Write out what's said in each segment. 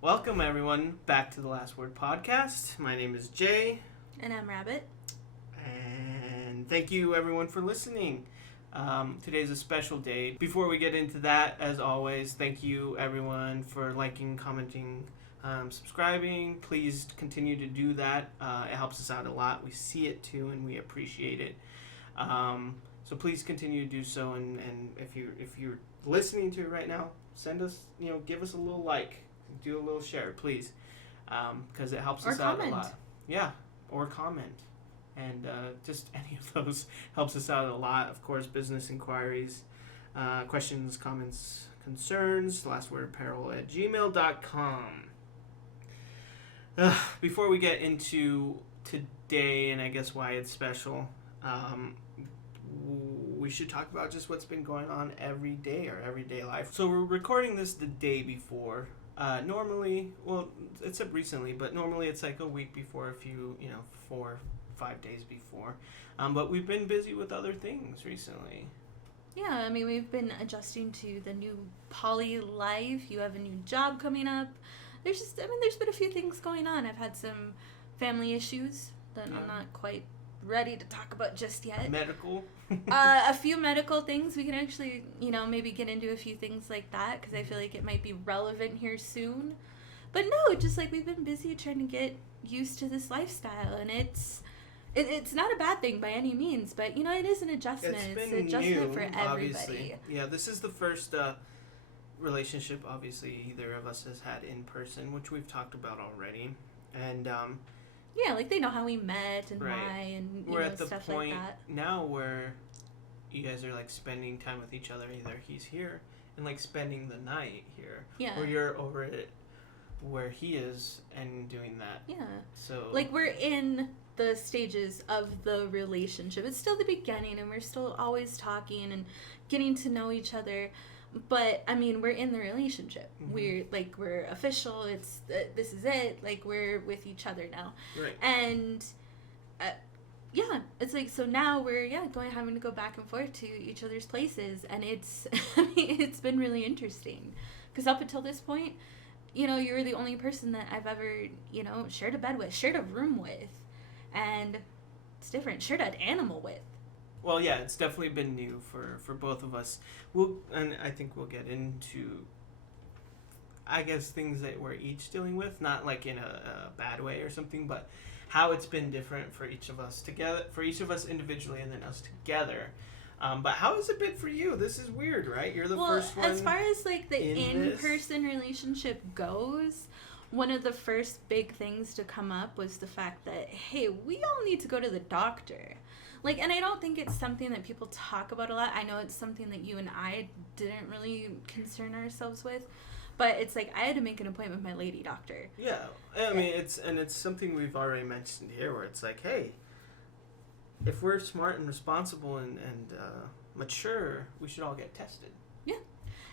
Welcome, everyone, back to the Last Word podcast. My name is Jay. And I'm Rabbit. And thank you, everyone, for listening. Today's a special day. Before we get into that, as always, thank you, everyone, for liking, commenting, subscribing. Please continue to do that. It helps us out a lot. We see it, too, and we appreciate it. So please continue to do so. And if you're listening to it right now, send us, give us a little like. Do a little share, please, because it helps us out a lot. Yeah, or comment. And just any of those helps us out a lot. Of course, business inquiries, questions, comments, concerns, lastwordapparel@gmail.com. Before we get into today, and I guess why it's special, we should talk about just what's been going on every day, or everyday life. So we're recording this the day before. Normally, well, except recently, but normally it's like a week before, 4 or 5 days before. But we've been busy with other things recently. Yeah, I mean, we've been adjusting to the new poly life. You have a new job coming up. There's been a few things going on. I've had some family issues that I'm not quite ready to talk about just yet. Medical? A few medical things. We can actually, maybe get into a few things like that, because I feel like it might be relevant here soon. But no, just like we've been busy trying to get used to this lifestyle, and it's not a bad thing by any means, but it is an adjustment. It's an adjustment for everybody. Obviously. Yeah, this is the first relationship, obviously, either of us has had in person, which we've talked about already. And yeah, like they know how we met and right. why and we're at the stuff point like that. now where you guys are like spending time with each other. Either he's here and like spending the night here, or you're over it where he is and doing that. Yeah. So like we're in the stages of the relationship. It's still the beginning, and we're still always talking and getting to know each other. But I mean, we're in the relationship. Mm-hmm. We're official. It's this is it. Like we're with each other now. Right. And yeah, it's like so now we're having to go back and forth to each other's places, and it's it's been really interesting, because up until this point, you're the only person that I've ever shared a bed with, shared a room with, and it's different. Shared an animal with. Well, yeah, it's definitely been new for both of us. And I think we'll get into, I guess, things that we're each dealing with, not like in a bad way or something, but how it's been different for each of us together, for each of us individually, and then us together. But how has it been for you? This is weird, right? You're the first one. As far as like the in-person relationship goes, one of the first big things to come up was the fact that, hey, we all need to go to the doctor. Like, and I don't think it's something that people talk about a lot. I know it's something that you and I didn't really concern ourselves with, but it's like I had to make an appointment with my lady doctor. Yeah, I mean, it's something we've already mentioned here, where it's like, hey, if we're smart and responsible and mature, we should all get tested. Yeah.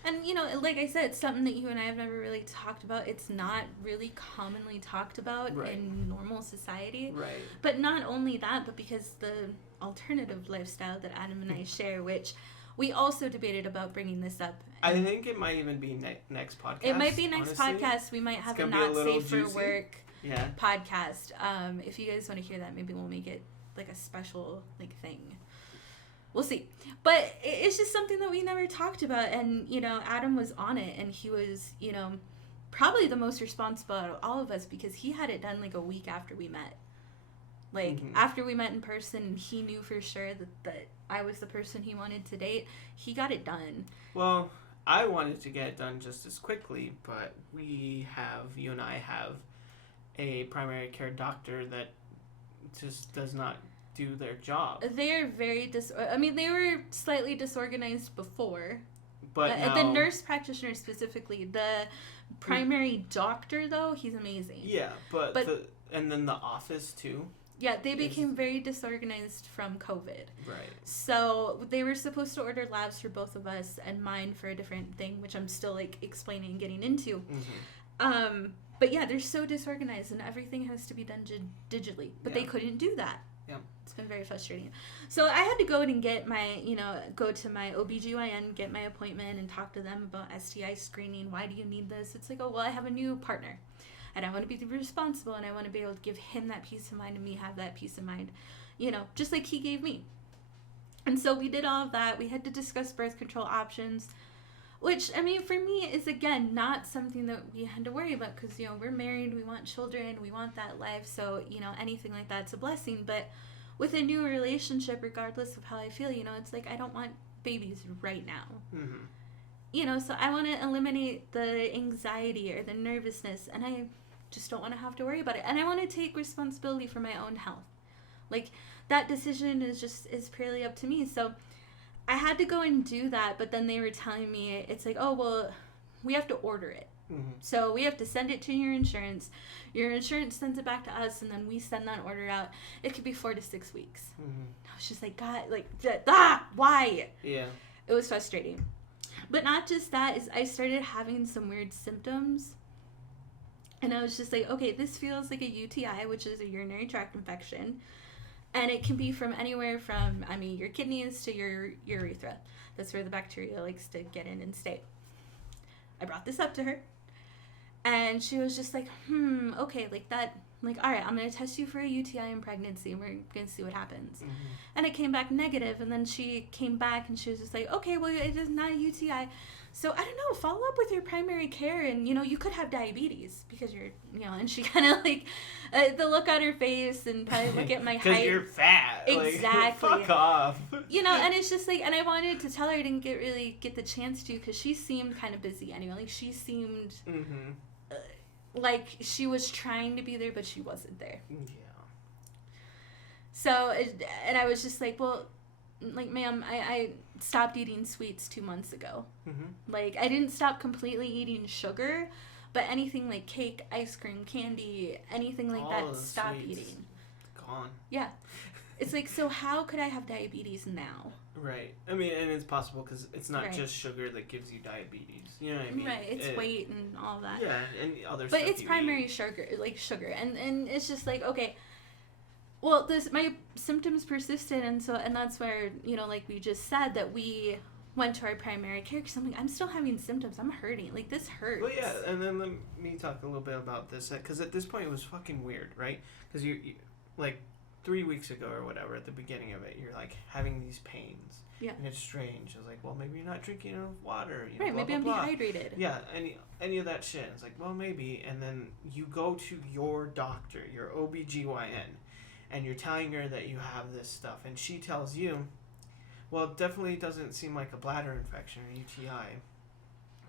And, like I said, it's something that you and I have never really talked about. It's not really commonly talked about in normal society. Right. But not only that, but because the alternative lifestyle that Adam and I share, which we also debated about bringing this up. I think it might even be next podcast. It might be next podcast. We might have a not safe for work podcast. If you guys want to hear that, maybe we'll make it like a special thing. We'll see. But it's just something that we never talked about. And, Adam was on it, and he was, probably the most responsible out of all of us, because he had it done like a week after we met. After we met in person, he knew for sure that I was the person he wanted to date. He got it done. Well, I wanted to get it done just as quickly, but you and I have a primary care doctor that just does not do their job. They are very they were slightly disorganized before. But now, the nurse practitioner specifically, the primary doctor, though, he's amazing. Yeah, but and then the office, too. Yeah, they became very disorganized from COVID. Right. So they were supposed to order labs for both of us and mine for a different thing, which I'm still, like, explaining and getting into. Mm-hmm. But yeah, they're so disorganized and everything has to be done digitally. But they couldn't do that. Yeah. It's been very frustrating. So I had to go in and get my, go to my OBGYN, get my appointment and talk to them about STI screening. Why do you need this? It's like, oh, well, I have a new partner. And I want to be responsible, and I want to be able to give him that peace of mind and me have that peace of mind, just like he gave me. And so we did all of that. We had to discuss birth control options, which, I mean, for me is, again, not something that we had to worry about because, we're married, we want children, we want that life. So, anything like that's a blessing. But with a new relationship, regardless of how I feel, it's like I don't want babies right now. Mm-hmm. So I want to eliminate the anxiety or the nervousness, and I just don't want to have to worry about it. And I want to take responsibility for my own health. Like, that decision is purely up to me. So I had to go and do that, but then they were telling me, it's like, oh, well, we have to order it. Mm-hmm. So we have to send it to your insurance. Your insurance sends it back to us, and then we send that order out. It could be 4 to 6 weeks. Mm-hmm. I was just like, God, like, why? Yeah. It was frustrating. But not just that, is I started having some weird symptoms. And I was just like, okay, this feels like a UTI, which is a urinary tract infection. And it can be from anywhere from, your kidneys to your urethra. That's where the bacteria likes to get in and stay. I brought this up to her. And she was just like, okay, like that. Like, all right, I'm going to test you for a UTI in pregnancy, and we're going to see what happens. Mm-hmm. And it came back negative, and then she came back, and she was just like, okay, well, it is not a UTI. So, I don't know, follow up with your primary care, and, you could have diabetes, because you're, and she kind of, like, the look on her face, and probably look at my height. Because you're fat. Exactly. Like, fuck off. And it's just, like, and I wanted to tell her I didn't get the chance to, because she seemed kind of busy anyway. Like, she seemed... Mm-hmm. Like, she was trying to be there, but she wasn't there. Yeah. So, and I was just like, well, like, ma'am, I stopped eating sweets 2 months ago. Mm-hmm. Like, I didn't stop completely eating sugar, but anything like cake, ice cream, candy, anything like that, stop eating. Gone. Yeah. It's like, so how could I have diabetes now? Right. I mean, and it's possible because it's not just sugar that gives you diabetes. You know what I mean? Right. It's weight and all that. Yeah, and other stuff. But it's primary sugar, like sugar. And it's just like, okay, well, my symptoms persisted, and that's where, like we just said, that we went to our primary care because I'm like, I'm still having symptoms. I'm hurting. Like, this hurts. Well, yeah, and then let me talk a little bit about this, because at this point it was fucking weird, right? Because you like 3 weeks ago or whatever, at the beginning of it, you're like having these pains. Yeah. And it's strange. I was like, well, maybe you're not drinking enough water. Right, blah, maybe blah, I'm blah. dehydrated. Yeah, any of that shit. It's like, well, maybe. And then you go to your doctor, your OBGYN, and you're telling her that you have this stuff. And she tells you, well, it definitely doesn't seem like a bladder infection or UTI.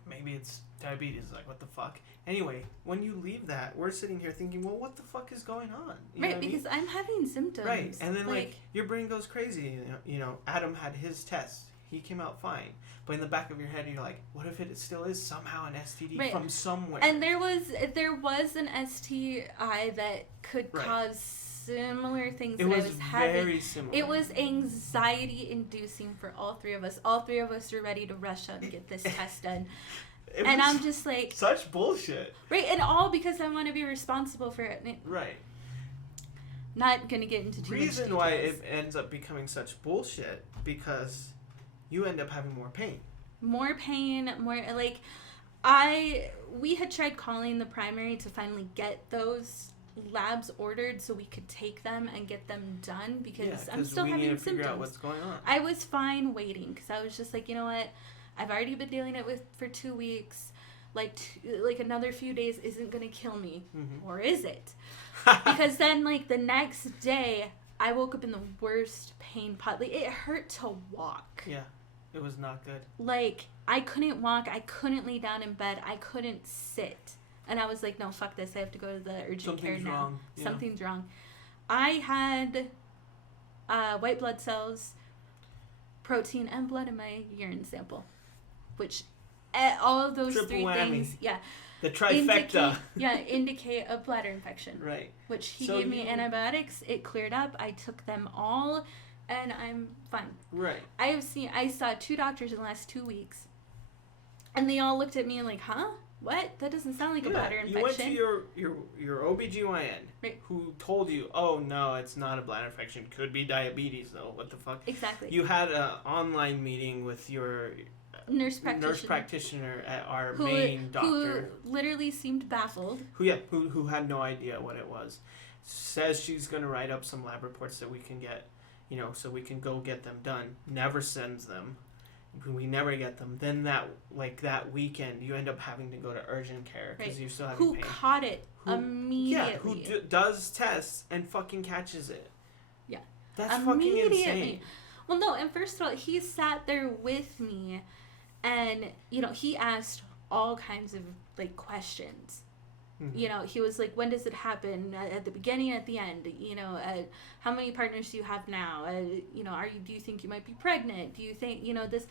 Maybe it's diabetes. Like, what the fuck? Anyway, when you leave that, we're sitting here thinking, well, what the fuck is going on? Right, because I'm having symptoms. Right, and then, like, your brain goes crazy. Adam had his test. He came out fine. But in the back of your head, you're like, what if it still is somehow an STD from somewhere? And there was an STI that could cause similar things that I was having. Very similar. It was anxiety-inducing for all three of us. All three of us were ready to rush out and get this test done. And I'm just like... Such bullshit. Right, and all because I want to be responsible for it. Right. Not going to get into too much details. Reason why it ends up becoming such bullshit, because you end up having more pain. More pain, more... Like, we had tried calling the primary to finally get those labs ordered so we could take them and get them done, because I'm still having symptoms. Figure out what's going on. I was fine waiting, because I was just like, you know what? I've already been dealing it for 2 weeks. Like another few days isn't going to kill me. Mm-hmm. Or is it? Because then, like, the next day, I woke up in the worst pain Like, it hurt to walk. Yeah. It was not good. Like, I couldn't walk. I couldn't lay down in bed. I couldn't sit. And I was like, no, fuck this. I have to go to the urgent care now. Wrong. Something's wrong. I had white blood cells, protein, and blood in my urine sample, which all of those triple three whammy. Things, yeah, the trifecta, indicate a bladder infection. Right. Which he gave me antibiotics. It cleared up. I took them all, and I'm fine. Right. I saw 2 doctors in the last 2 weeks, and they all looked at me and like, huh? What? That doesn't sound like a bladder infection. You went to your OBGYN, right, who told you, oh, no, it's not a bladder infection. Could be diabetes, though. What the fuck? Exactly. You had an online meeting with your nurse practitioner at our main doctor. Who literally seemed baffled. Who had no idea what it was. Says she's going to write up some lab reports that we can get, so we can go get them done. Never sends them. We never get them. Then that weekend, you end up having to go to urgent care because you're still having pain. Who caught it immediately? Yeah, who does tests and fucking catches it. Yeah. That's fucking insane. Well, no, and first of all, he sat there with me and, he asked all kinds of, questions. Mm-hmm. He was like, when does it happen? At the beginning, at the end? How many partners do you have now? Do you think you might be pregnant? Do you think, this?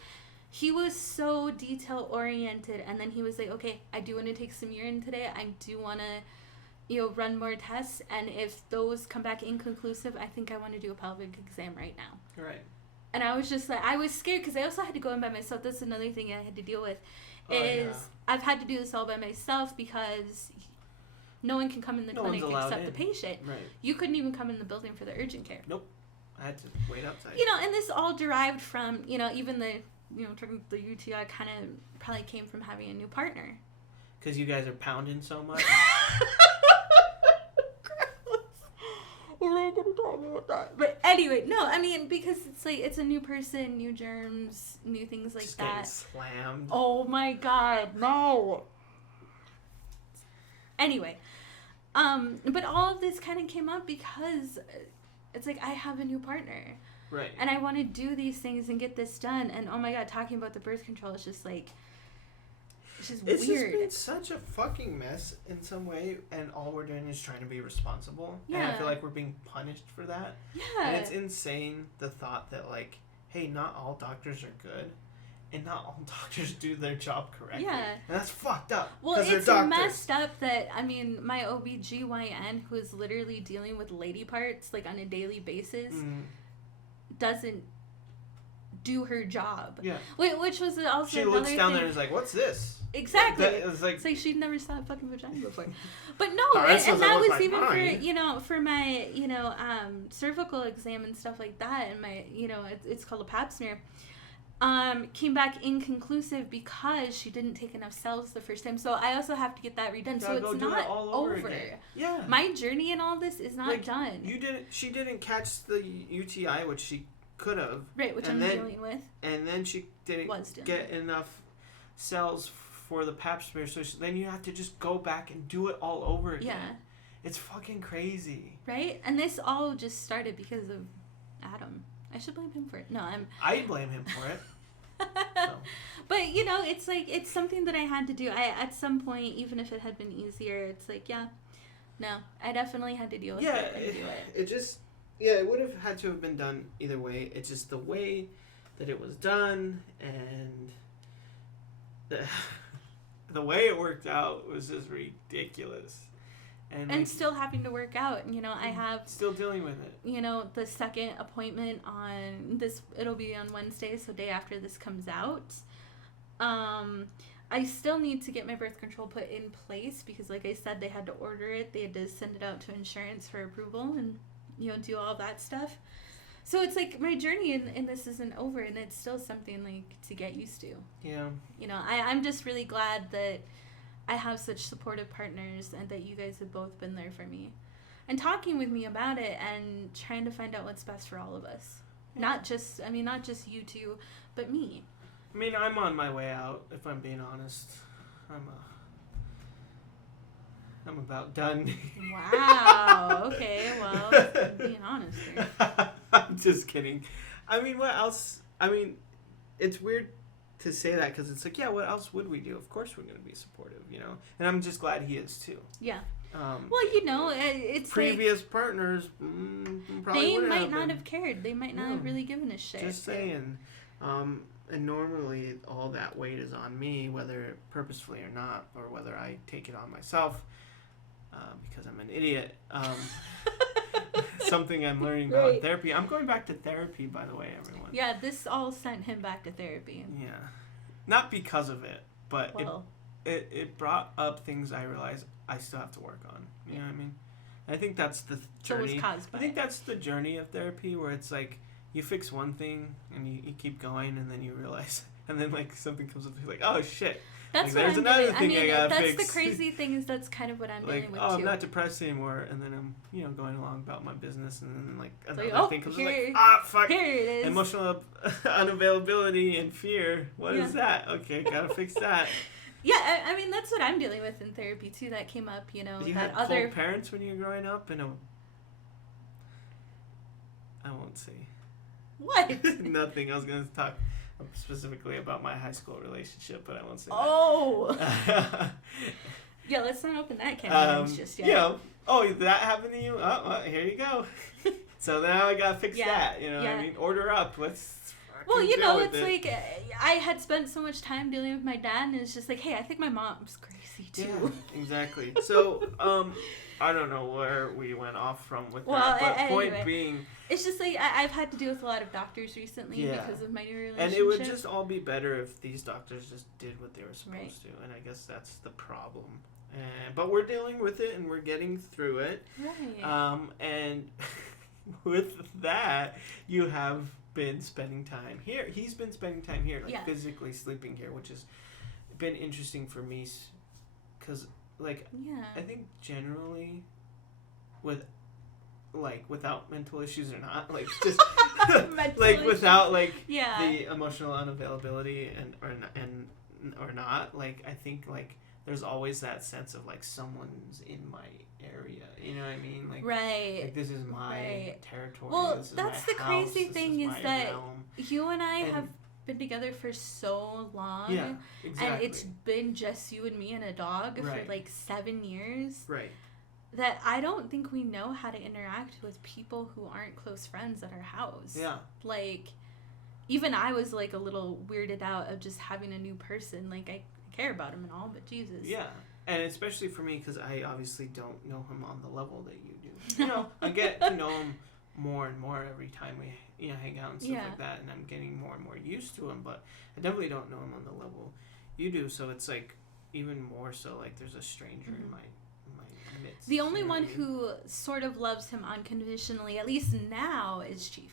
He was so detail oriented, and then he was like, okay, I do want to take some urine today. I do want to, run more tests, and if those come back inconclusive, I think I want to do a pelvic exam right now. Right. And I was just like, I was scared because I also had to go in by myself. That's another thing I had to deal with. I've had to do this all by myself because no one can come in the clinic except the patient. Right. You couldn't even come in the building for the urgent care. Nope. I had to wait outside. And this all derived from, even the UTI kind of probably came from having a new partner. Because you guys are pounding so much? We're not going to talk about that. But anyway, no, I mean, because it's a new person, new germs, new things like just that. Getting slammed. Oh my God, no. Anyway, but all of this kind of came up because it's like I have a new partner. Right. And I want to do these things and get this done. And oh my God, talking about the birth control is just like, it's just weird. It's just been such a fucking mess in some way, and all we're doing is trying to be responsible. Yeah. And I feel like we're being punished for that. Yeah. And it's insane, the thought that, hey, not all doctors are good. And not all doctors do their job correctly. Yeah. And that's fucked up. Well, it's messed up that, my OBGYN, who is literally dealing with lady parts, on a daily basis, doesn't do her job. Yeah. Which was also she looks down there and is like, what's this? Exactly. It's like she'd never saw a fucking vagina before. But no, and that was even mine. for my, cervical exam and stuff like that, and my, it's called a pap smear. Came back inconclusive because she didn't take enough cells the first time. So I also have to get that redone. So it's not over. Yeah. My journey in all this is not done. She didn't catch the UTI, which she could have. Right, which I'm dealing with. And then she didn't get enough cells for the pap smear. So then you have to just go back and do it all over again. Yeah. It's fucking crazy. Right? And this all just started because of Adam. I should blame him for it. No, I blame him for it. So. But, it's something that I had to do. At some point, even if it had been easier, it's I definitely had to deal with it and do it. It just, it would have had to have been done either way. It's just the way that it was done, and the way it worked out was just ridiculous. And still having to work out. I have... Still dealing with it. The second appointment on this... It'll be on Wednesday, so day after this comes out. I still need to get my birth control put in place because, like I said, they had to order it. They had to send it out to insurance for approval and, do all that stuff. So it's my journey in this isn't over, and it's still something, to get used to. Yeah. I'm just really glad that I have such supportive partners and that you guys have both been there for me and talking with me about it and trying to find out what's best for all of us. Yeah. Not just you two, but me. I'm on my way out, if I'm being honest. I'm about done. Wow. Okay, well, being honest here. I'm just kidding. What else? It's weird to say that because it's what else would we do? Of course we're going to be supportive, And I'm just glad he is too. Yeah. Well, it's previous partners probably they might not have cared. They might not have really given a shit. Just saying. And normally all that weight is on me, whether purposefully or not, or whether I take it on myself because I'm an idiot. Something I'm learning about in therapy. I'm going back to therapy, by the way, everyone. Yeah, this all sent him back to therapy. Yeah. Not because of it, but it brought up things I realized I still have to work on. You know what I mean? I think that's the journey. So it was caused by that's the journey of therapy, where it's like you fix one thing and you keep going, and then you realize, and then like something comes up, you're like, oh shit. That's like, there's another thing I gotta that's fix. the crazy thing is that's kind of what I'm dealing with too. I'm not depressed anymore, and then I'm going along about my business, and then like another thing comes up, fuck, here it is. Emotional unavailability and fear. What is that? Okay, gotta fix that. Yeah, I mean that's what I'm dealing with in therapy too. That came up, You that had other cold parents when you were growing up, and I won't say. What? Nothing. I was gonna talk specifically about my high school relationship, but I won't say that. Yeah, let's not open that can of worms just yet. That happened to you? Oh, well, here you go. So now I gotta fix that. You know what I mean? Order up. Let's. Well, it's like I had spent so much time dealing with my dad, and it's just like, hey, I think my mom's crazy too. Yeah, exactly. So, I don't know where we went off from with that, but anyway, point being, it's just like I've had to deal with a lot of doctors recently because of my new relationship. And it would just all be better if these doctors just did what they were supposed to, and I guess that's the problem. But we're dealing with it, and we're getting through it. Right. And with that, you have been spending time here. He's been spending time here, physically sleeping here, which has been interesting for me, because I think generally without mental issues or not, just without the emotional unavailability or not, I think there's always that sense of someone's in my area, you know what I mean? Right. This is my territory. Well, this is that's my the house, crazy thing is that realm. You and I have been together for so long. Yeah, exactly. And it's been just you and me and a dog for 7 years. Right. That I don't think we know how to interact with people who aren't close friends at our house. Yeah. Even I was a little weirded out of just having a new person. I care about him and all, but Jesus. Yeah. And especially for me, because I obviously don't know him on the level that you do. I get to know him more and more every time we hang out and stuff like that, and I'm getting more and more used to him, but I definitely don't know him on the level you do, so it's even more so there's a stranger in my midst. The only one who sort of loves him unconditionally, at least now, is Chief.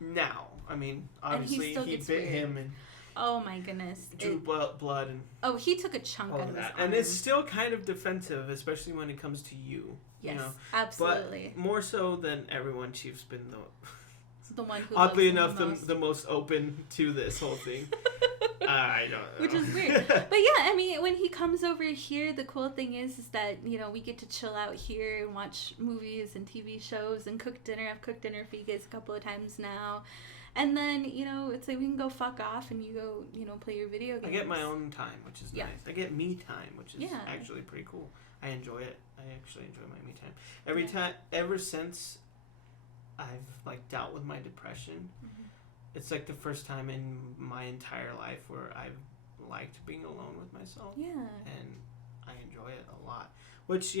Now. I mean, obviously he bit him and oh my goodness. Drew blood and he took a chunk out of his arm. And it's still kind of defensive, especially when it comes to you. Yes, absolutely. But more so than everyone, Chief's been the one who oddly enough the most open to this whole thing. I don't know. Which is weird. But yeah, I mean, when he comes over here, the cool thing is that, we get to chill out here and watch movies and TV shows and cook dinner. I've cooked dinner for you guys a couple of times now. And then, it's we can go fuck off and you go, play your video games. I get my own time, which is nice. I get me time, which is actually pretty cool. I enjoy it. I actually enjoy my me time. Ever since I've dealt with my depression, it's the first time in my entire life where I've liked being alone with myself. Yeah. And I enjoy it a lot. Which,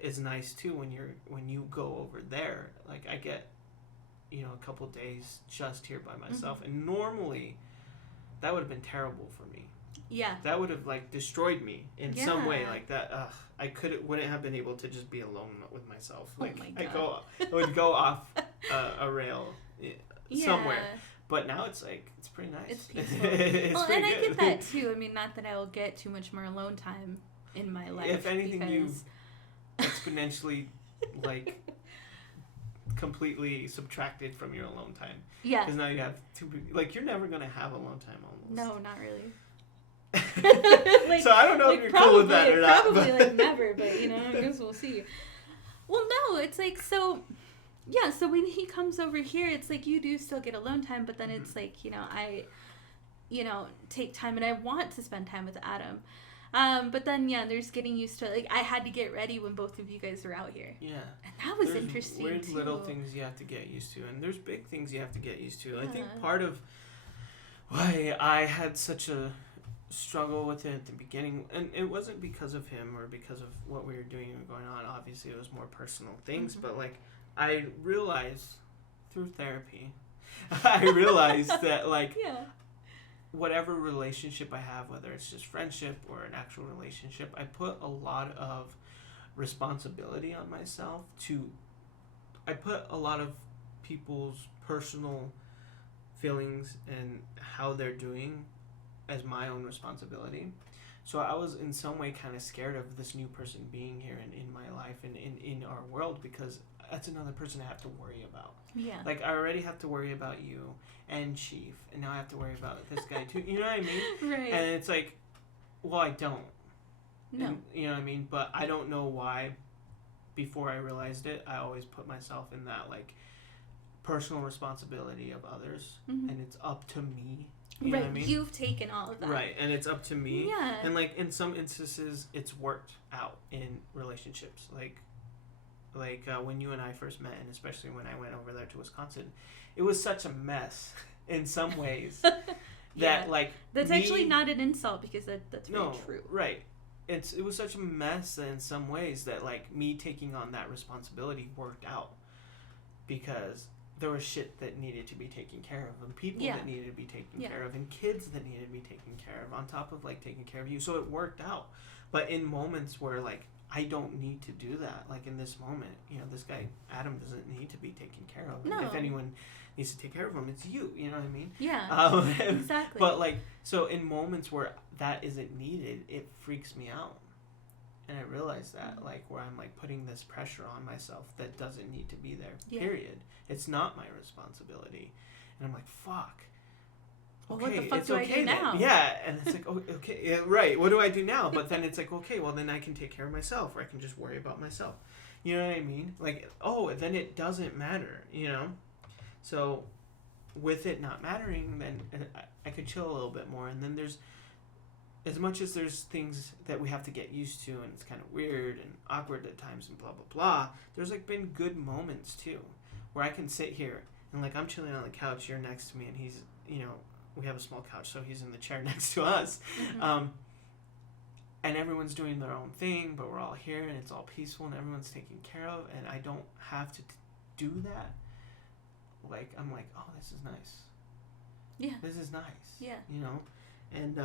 is nice too when you go over there. I get a couple days just here by myself, and normally that would have been terrible for me. Yeah. That would have destroyed me in some way that. I wouldn't have been able to just be alone with myself. Oh my God. I would go off a rail somewhere. But now it's it's pretty nice. It's peaceful. Well, and I get that too. I mean, not that I'll get too much more alone time in my life. If anything, you exponentially completely subtracted from your alone time. Yeah. Because now you have two. You're never gonna have alone time almost. No, not really. So I don't know if you're cool with that or not. Probably never, but I guess we'll see. Well, no, it's so. Yeah, so when he comes over here, it's you do still get alone time, but then it's I take time and I want to spend time with Adam. But then, there's getting used to, like, I had to get ready when both of you guys were out here. Yeah. And that was interesting, weird too. little things you have to get used to, and there's big things you have to get used to. I think part of why I had such a struggle with it at the beginning, and it wasn't because of him or because of what we were doing and going on. Obviously, it was more personal things, but, like, I realized through therapy, that, like, whatever relationship I have, whether it's just friendship or an actual relationship, I put a lot of responsibility on myself I put a lot of people's personal feelings and how they're doing as my own responsibility. So I was in some way kind of scared of this new person being here and in my life and in our world, because that's another person I have to worry about. Yeah. Like, I already have to worry about you and Chief, and now I have to worry about this guy too. You know what I mean? Right. And it's like, well, I don't. No. And, you know what I mean? But I don't know why. Before I realized it, I always put myself in that, like, personal responsibility of others, and it's up to me. You know what I mean? You've taken all of that. Right, and it's up to me. Yeah. And, like, in some instances, it's worked out in relationships. Like when you and I first met, and especially when I went over there to Wisconsin, it was such a mess in some ways that, like... That's actually not an insult, because that's very true. Right. It was such a mess in some ways that, like, me taking on that responsibility worked out, because there was shit that needed to be taken care of, and people that needed to be taken care of, and kids that needed to be taken care of, on top of, like, taking care of you. So it worked out. But in moments where, like, I don't need to do that, like in this moment, you know, this guy, Adam, doesn't need to be taken care of. No. If anyone needs to take care of him, it's you, you know what I mean? Yeah, exactly. But, like, so in moments where that isn't needed, it freaks me out. And I realize that, like, where I'm, like, putting this pressure on myself that doesn't need to be there, period. It's not my responsibility. And I'm like, fuck. Well, what the fuck do I do now? Then. Yeah, and it's like, okay, yeah, right, what do I do now? But then it's like, okay, well, then I can take care of myself, or I can just worry about myself. You know what I mean? Like, then it doesn't matter, you know? So, with it not mattering, then I could chill a little bit more. And then there's, as much as there's things that we have to get used to, and it's kind of weird and awkward at times and blah, blah, blah, there's, like, been good moments, too, where I can sit here, and, like, I'm chilling on the couch, you're next to me, and he's, you know, we have a small couch, so he's in the chair next to us. And everyone's doing their own thing, but we're all here, and it's all peaceful, and everyone's taken care of, and I don't have to do that. Like, I'm like, oh, this is nice. Yeah. This is nice. Yeah. You know? And,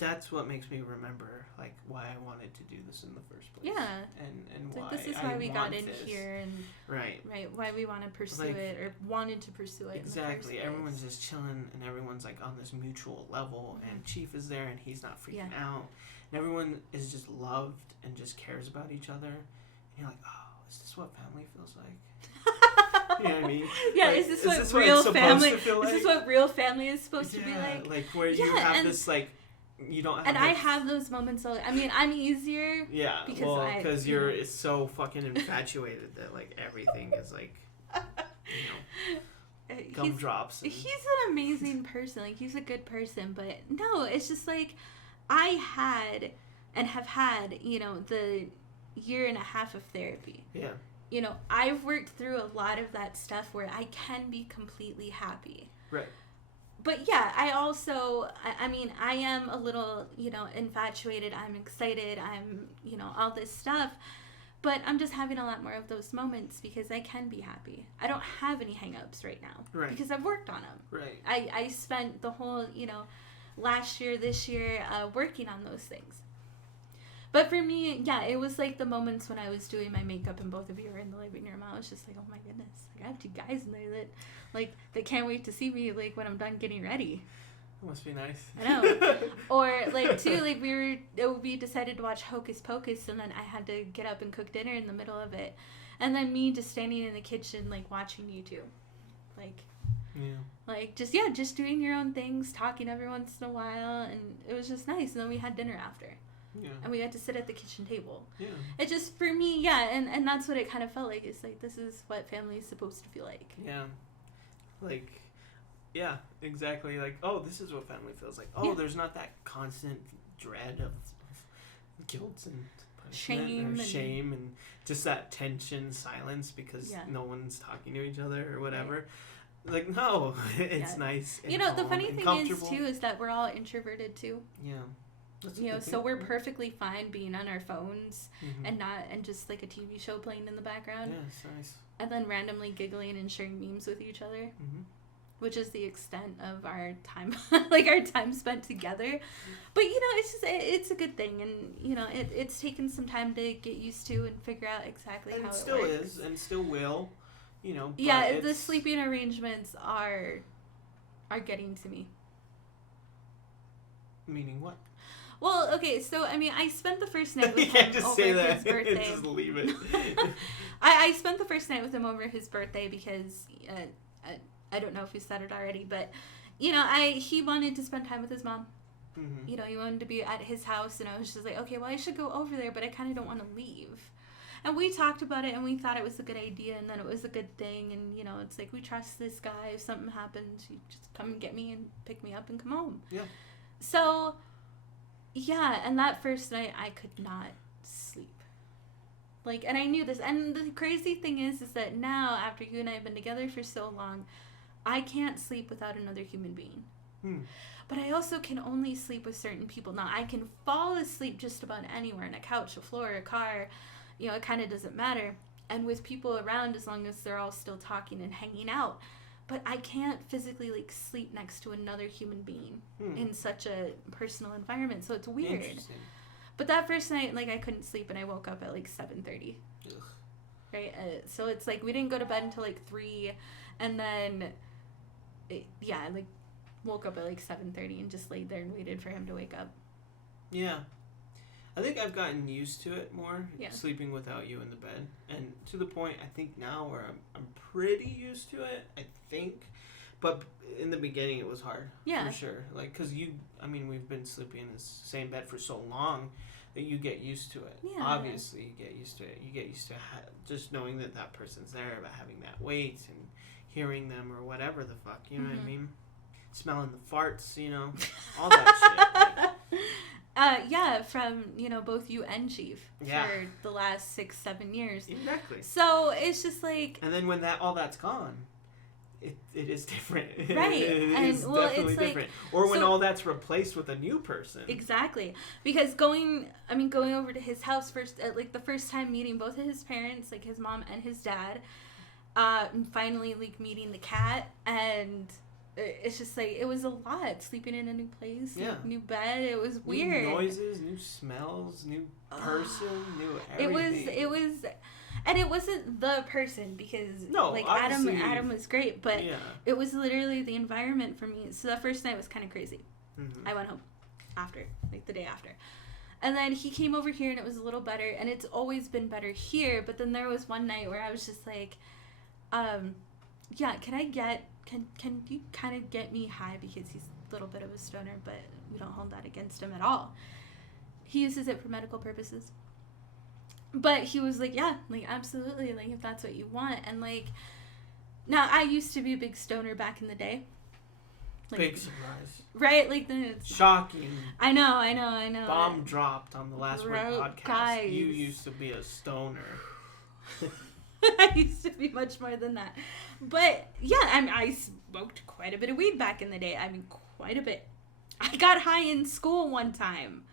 that's what makes me remember, like, why I wanted to do this in the first place. Yeah. And why this is why we got in this. Here, and right, why we want to pursue like, it, or wanted to pursue it. Exactly. In the first place. Everyone's just chilling, and everyone's, like, on this mutual level, and Chief is there, and he's not freaking out, and everyone is just loved and just cares about each other. And you're like, oh, is this what family feels like? You know what I mean? Yeah, like, is this what real family? Is this what real family is supposed to be like? Like, where you have this, like, you don't have. And I have those moments. I mean, I'm easier. Yeah, because you're so fucking infatuated that, like, everything is, like, you know, gumdrops. He's an amazing person. Like, he's a good person, but no, it's just like I had and have had, you know, the year and a half of therapy. Yeah. You know, I've worked through a lot of that stuff where I can be completely happy. Right. But yeah, I also, I mean, I am a little, you know, infatuated. I'm excited. I'm, you know, all this stuff. But I'm just having a lot more of those moments because I can be happy. I don't have any hang-ups right now. Right. Because I've worked on them. Right. I spent the whole, you know, last year, this year, working on those things. But for me, yeah, it was like the moments when I was doing my makeup and both of you were in the living room. I was just like, oh my goodness. Like, I have two guys in there that, like, they can't wait to see me, like, when I'm done getting ready. That must be nice. I know. Or, like, too, like, we decided to watch Hocus Pocus, and then I had to get up and cook dinner in the middle of it. And then me just standing in the kitchen, like, watching YouTube. Like, yeah. Like, just doing your own things, talking every once in a while, and it was just nice. And then we had dinner after. Yeah. And we had to sit at the kitchen table. Yeah. It just, for me, yeah, and that's what it kind of felt like. It's like, this is what family is supposed to feel like. Yeah. Like, Yeah, exactly. Like, oh, this is what family feels like. Yeah. There's not that constant dread of guilt and shame and just that tension, silence because no one's talking to each other or whatever. Right. Like, no, it's nice. And the funny thing is too is that we're all introverted too. Yeah. So we're perfectly fine being on our phones and just like a TV show playing in the background. Yeah, it's nice. And then randomly giggling and sharing memes with each other. Which is the extent of our time, like our time spent together. But, it's a good thing. And, it's taken some time to get used to and figure out exactly how it works. And it still is and still will, Yeah, the sleeping arrangements are getting to me. Meaning what? Well, okay, so, I spent the first night with him over his birthday. Just leave it. I spent the first night with him over his birthday because... I don't know if he said it already, but, he wanted to spend time with his mom. He wanted to be at his house, and I was just like, okay, well, I should go over there, but I kind of don't want to leave. And we talked about it, and we thought it was a good idea, and then it was a good thing, and, it's like, we trust this guy. If something happens, you just come and get me and pick me up and come home. Yeah. So, yeah, and that first night, I could not sleep. Like, and I knew this, and the crazy thing is that now, after you and I have been together for so long, I can't sleep without another human being. But I also can only sleep with certain people. Now, I can fall asleep just about anywhere, on a couch, a floor, a car. It kind of doesn't matter. And with people around, as long as they're all still talking and hanging out. But I can't physically, sleep next to another human being in such a personal environment. So it's weird. Interesting. But that first night, I couldn't sleep, and I woke up at, 7:30. Ugh. Right? So it's, we didn't go to bed until, 3, and then... I woke up at 7:30 and just laid there and waited for him to wake up. Yeah. I think I've gotten used to it more, yeah. Sleeping without you in the bed. And to the point, I think now where I'm pretty used to it, I think. But in the beginning, it was hard. Yeah. For sure. Because we've been sleeping in the same bed for so long that you get used to it. Yeah. Obviously, you get used to it. You get used to just knowing that person's there, about having that weight and hearing them or whatever the fuck, you know what I mean? Smelling the farts, all that shit. Yeah, from, both you and Chief for the last 6-7 years. Exactly. So it's just And then when all that's gone, it is different. Right. It is definitely different. Or when all that's replaced with a new person. Exactly. Because going over to his house first, the first time meeting both of his parents, his mom and his dad, and finally meeting the cat, and it's just it was a lot, sleeping in a new place, new bed. It was weird. New noises, new smells, new person, new everything. It was and it wasn't the person, because Adam was great, but it was literally the environment for me. So that first night was kind of crazy. I went home after, the day after. And then he came over here, and it was a little better, and it's always been better here. But then there was one night where I was just can you kind of get me high, because he's a little bit of a stoner, but we don't hold that against him at all. He uses it for medical purposes. But he was absolutely, if that's what you want. And now I used to be a big stoner back in the day. Big surprise. Right? Shocking. I know. Bomb dropped on the Last Word podcast. Guys. You used to be a stoner. I used to be much more than that. But, I smoked quite a bit of weed back in the day. Quite a bit. I got high in school one time.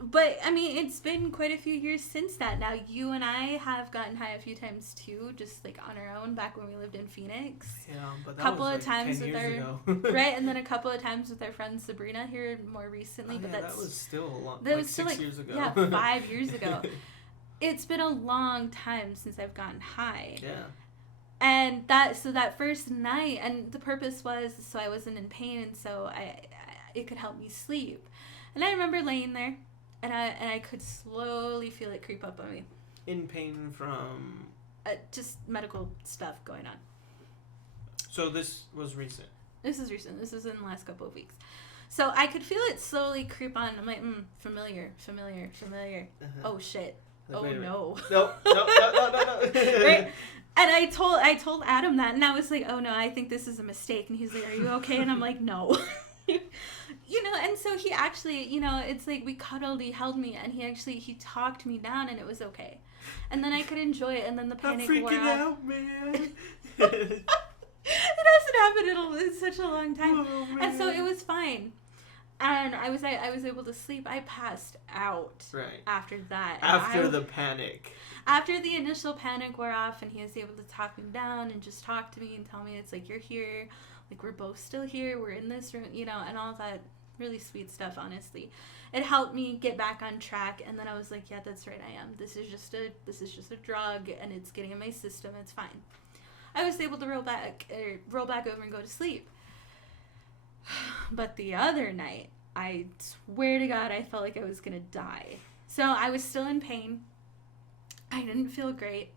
But, it's been quite a few years since that. Now, you and I have gotten high a few times, too, just, on our own, back when we lived in Phoenix. Yeah, but that couple was, of times 10 with years ago. Right, and then a couple of times with our friend Sabrina here more recently. But that was still a long, that was 6 years ago. Yeah, 5 years ago. It's been a long time since I've gotten high. Yeah. And that first night, and the purpose was so I wasn't in pain, and so it could help me sleep. And I remember laying there, and I could slowly feel it creep up on me. In pain from? Just medical stuff going on. So this was recent? This is recent. This is in the last couple of weeks. So I could feel it slowly creep on. I'm like, familiar. Uh-huh. Oh, shit. oh no. No. Right? And I told Adam that, and I was like, oh no, I think this is a mistake. And he's like, are you okay? And I'm like, no. And so he actually, it's like we cuddled, he held me, and he talked me down, and it was okay. And then I could enjoy it, and then the panic wore off. I'm freaking out, man. It hasn't happened in such a long time. Oh, and so it was fine. And I was able to sleep. I passed out after that. After the panic. After the initial panic wore off, and he was able to talk me down and just talk to me and tell me it's like, you're here. Like, we're both still here. We're in this room, and all that really sweet stuff, honestly. It helped me get back on track, and then I was like, yeah, that's right, I am. This is just a drug, and it's getting in my system. It's fine. I was able to roll back over and go to sleep. But the other night, I swear to God, I felt like I was going to die. So I was still in pain. I didn't feel great.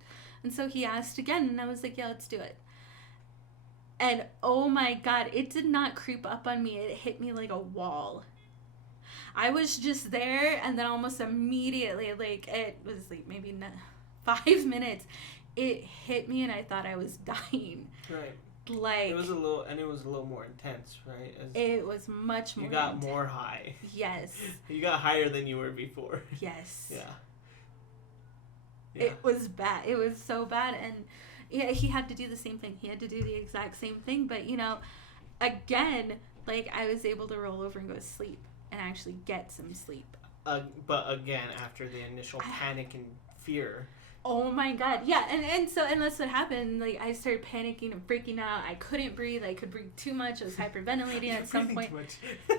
And so he asked again, and I was like, yeah, let's do it. And oh my God, it did not creep up on me. It hit me like a wall. I was just there, and then almost immediately, like, it was like maybe 5 minutes, it hit me, and I thought I was dying. Right. Like, it was a little more intense, right? It was much more. You got more high. Yes. You got higher than you were before. Yes. Yeah. It was bad. It was so bad, and yeah, he had to do the same thing. He had to do the exact same thing, but again, like, I was able to roll over and go to sleep and actually get some sleep. But again, after the initial panic and fear. Oh my God, yeah, and that's what happened. Like, I started panicking and freaking out. I couldn't breathe. I could breathe too much. I was hyperventilating at some point. Too much.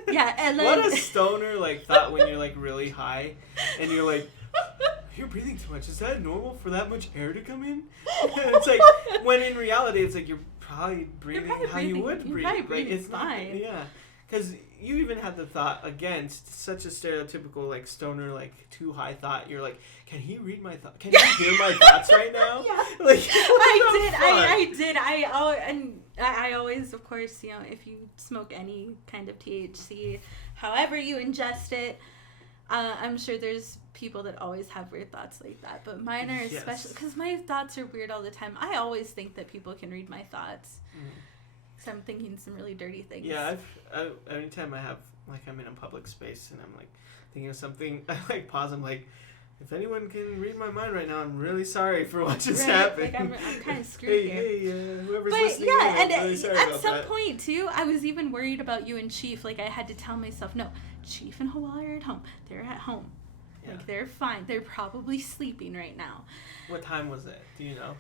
Yeah, and then what a stoner thought when you're really high, and you're like, you're breathing too much. Is that normal for that much air to come in? It's like, when in reality, it's like you're probably breathing how you would breathe. You're probably breathing it's fine. Yeah, because you even had the thought against such a stereotypical stoner too high thought. You're like, can he read my thoughts? Can he hear my thoughts right now? Yeah. I did. I always, of course, if you smoke any kind of THC, however you ingest it, I'm sure there's people that always have weird thoughts like that, but mine are especially because my thoughts are weird all the time. I always think that people can read my thoughts. Because I'm thinking some really dirty things. Yeah, anytime I'm in a public space and I'm thinking of something, I pause. I'm like, if anyone can read my mind right now, I'm really sorry for what just happened. I'm kind of screwed here. Whoever's listening. But yeah, and really at some point too, I was even worried about you and Chief. I had to tell myself, no, Chief and Hawala are at home. They're at home. Yeah. They're fine. They're probably sleeping right now. What time was it? Do you know?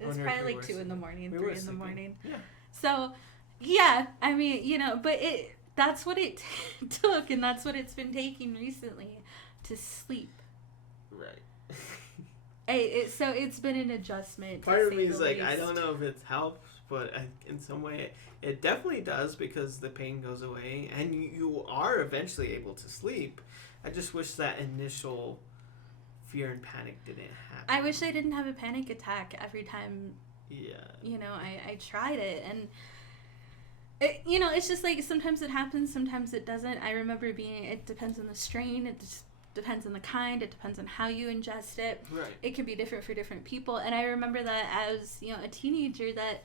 It was probably 2 in the morning, 3 in the morning. Yeah. So, yeah, I mean, but that's what it took, and that's what it's been taking recently to sleep. Right. So it's been an adjustment. Part of me is I don't know if it helps, but in some way it definitely does, because the pain goes away and you are eventually able to sleep. I just wish that initial fear and panic didn't happen. I wish I didn't have a panic attack every time. Yeah. I tried it, and it's just sometimes it happens, sometimes it doesn't. I remember it depends on the strain. It just depends on the kind. It depends on how you ingest it. Right. It can be different for different people. And I remember that as a teenager that,